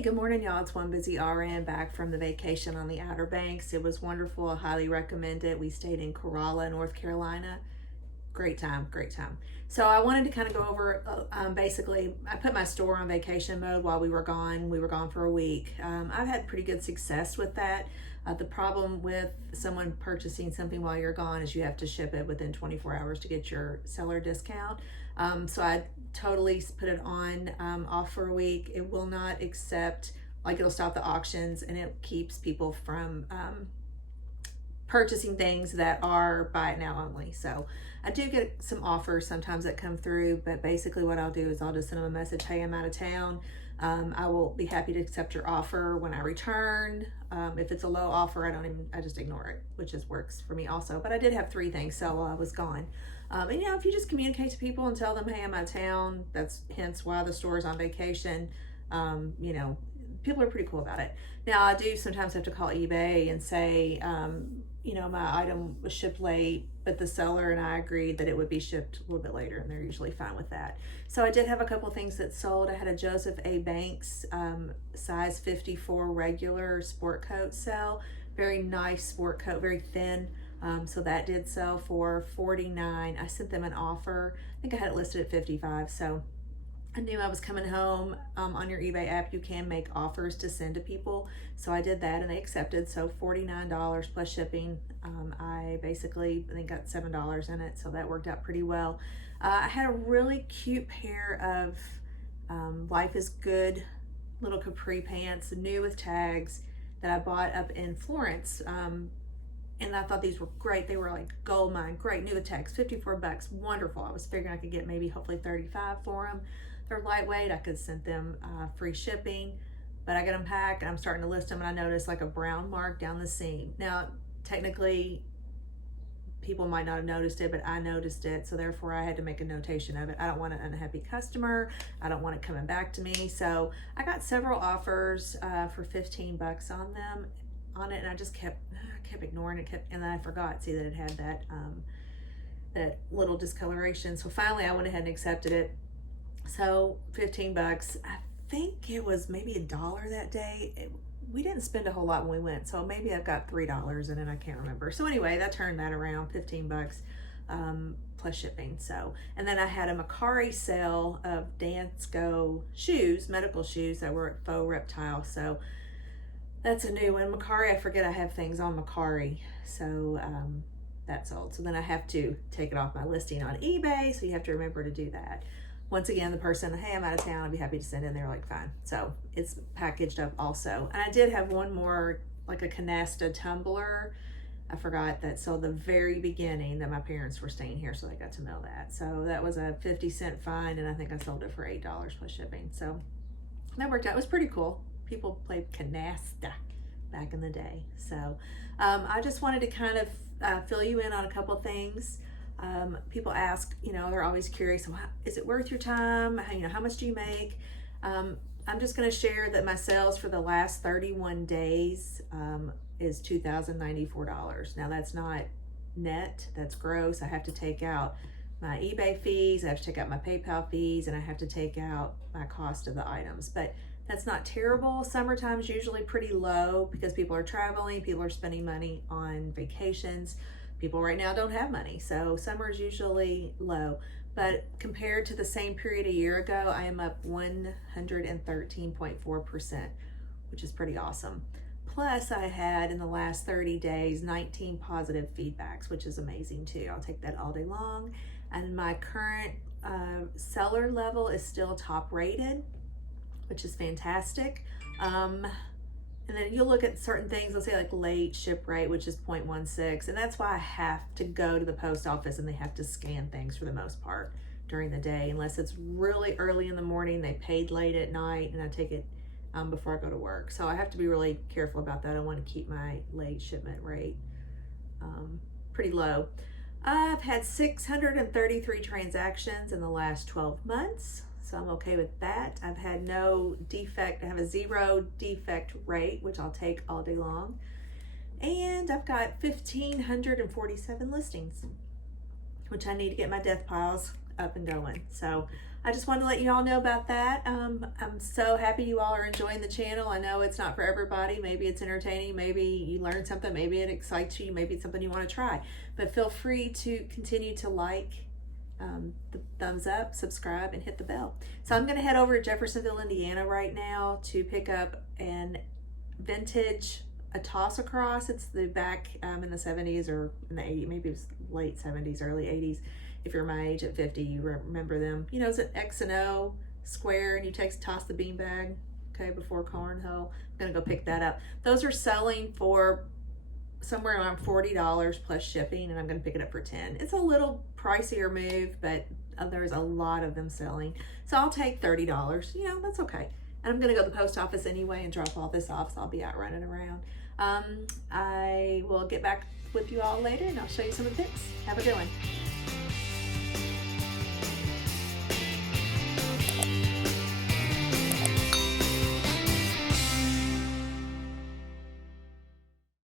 Hey, good morning, y'all. It's One Busy RN back from the vacation on the Outer Banks. It was wonderful. I highly recommend it. We stayed in Corolla, North Carolina. Great time, great time. So I wanted to kind of go over, basically, I put my store on vacation mode while we were gone. We were gone for a week. I've had pretty good success with that. The problem with someone purchasing something while you're gone is you have to ship it within 24 hours to get your seller discount. So I totally put it on off for a week. It will not accept, like it'll stop the auctions, and it keeps people from purchasing things that are buy it now only. So I do get some offers sometimes that come through, but basically what I'll do is I'll just send them a message, hey, I'm out of town. I will be happy to accept your offer when I return. If it's a low offer, I just ignore it, which works for me also. But I did have 3 things, so while I was gone. And if you just communicate to people and tell them, hey, I'm out of town, that's hence why the store is on vacation. People are pretty cool about it. Now I do sometimes have to call eBay and say, my item was shipped late, but the seller and I agreed that it would be shipped a little bit later, and they're usually fine with that. So I did have a couple things that sold. I had a Joseph A. Banks size 54 regular sport coat sell. Very nice sport coat, very thin. So that did sell for $49. I sent them an offer. I think I had it listed at $55. So I knew I was coming home. On your eBay app, you can make offers to send to people. So I did that and they accepted. So $49 plus shipping. I think got $7 in it. So that worked out pretty well. I had a really cute pair of Life is Good little capri pants, new with tags, that I bought up in Florence. And I thought these were great. They were like gold mine, great, new with tags, $54, wonderful. I was figuring I could get maybe hopefully 35 for them. They're lightweight. I could send them free shipping, but I got them packed and I'm starting to list them, and I noticed like a brown mark down the seam. Now, technically, people might not have noticed it, but I noticed it, so therefore I had to make a notation of it. I don't want an unhappy customer. I don't want it coming back to me. So I got several offers for $15 on it, and I just kept ignoring it, and then I forgot, see that it had that little discoloration. So finally I went ahead and accepted it. So $15. I think it was maybe $1 that day. We didn't spend a whole lot when we went, so maybe I've got $3 in it, I can't remember. So anyway, that turned that around, $15 plus shipping. So, and then I had a Mercari sale of Dance Go shoes, medical shoes that were at Faux Reptile. So that's a new one. Mercari, I forget I have things on Mercari. So that sold. So then I have to take it off my listing on eBay. So you have to remember to do that. Once again, the person, hey, I'm out of town, I'd be happy to send in. They're like, fine. So it's packaged up also. And I did have one more, like a canasta tumbler. I forgot that sold the very beginning that my parents were staying here, so they got to mail that. So that was a 50-cent find, and I think I sold it for $8 plus shipping. So that worked out. It was pretty cool. People played canasta back in the day. So I just wanted to kind of fill you in on a couple things. People ask, they're always curious, well, is it worth your time? How much do you make? I'm just going to share that my sales for the last 31 days is $2,094. Now that's not net, that's gross. I have to take out my eBay fees, I have to take out my PayPal fees, and I have to take out my cost of the items. But that's not terrible. Summertime's usually pretty low because people are traveling, people are spending money on vacations. People right now don't have money, so summer is usually low. But compared to the same period a year ago, I am up 113.4%, which is pretty awesome. Plus, I had in the last 30 days 19 positive feedbacks, which is amazing too. I'll take that all day long. And my current seller level is still top rated, which is fantastic. And then you'll look at certain things, let's say like late ship rate, which is 0.16. And that's why I have to go to the post office and they have to scan things for the most part during the day, unless it's really early in the morning, they paid late at night, and I take it before I go to work. So I have to be really careful about that. I want to keep my late shipment rate pretty low. I've had 633 transactions in the last 12 months. So I'm okay with that. I've had no defect. I have a 0 defect rate, which I'll take all day long. And I've got 1,547 listings, which I need to get my death piles up and going. So I just wanted to let you all know about that. I'm so happy you all are enjoying the channel. I know it's not for everybody. Maybe it's entertaining. Maybe you learn something. Maybe it excites you. Maybe it's something you want to try. But feel free to continue to like, the thumbs up, subscribe, and hit the bell. So I'm going to head over to Jeffersonville, Indiana right now to pick up an vintage a toss across. It's the back in the 70s or in the 80s, maybe it was late 70s, early 80s. If you're my age at 50, you remember them. You know, it's an X and O square, and you toss the beanbag, okay, before cornhole. I'm gonna go pick that up. Those are selling for somewhere around $40 plus shipping, and I'm gonna pick it up for $10. It's a little pricier move, but there's a lot of them selling. So I'll take $30, you know, that's okay. And I'm gonna go to the post office anyway and drop all this off, so I'll be out running around. I will get back with you all later, and I'll show you some of the pics. Have a good one.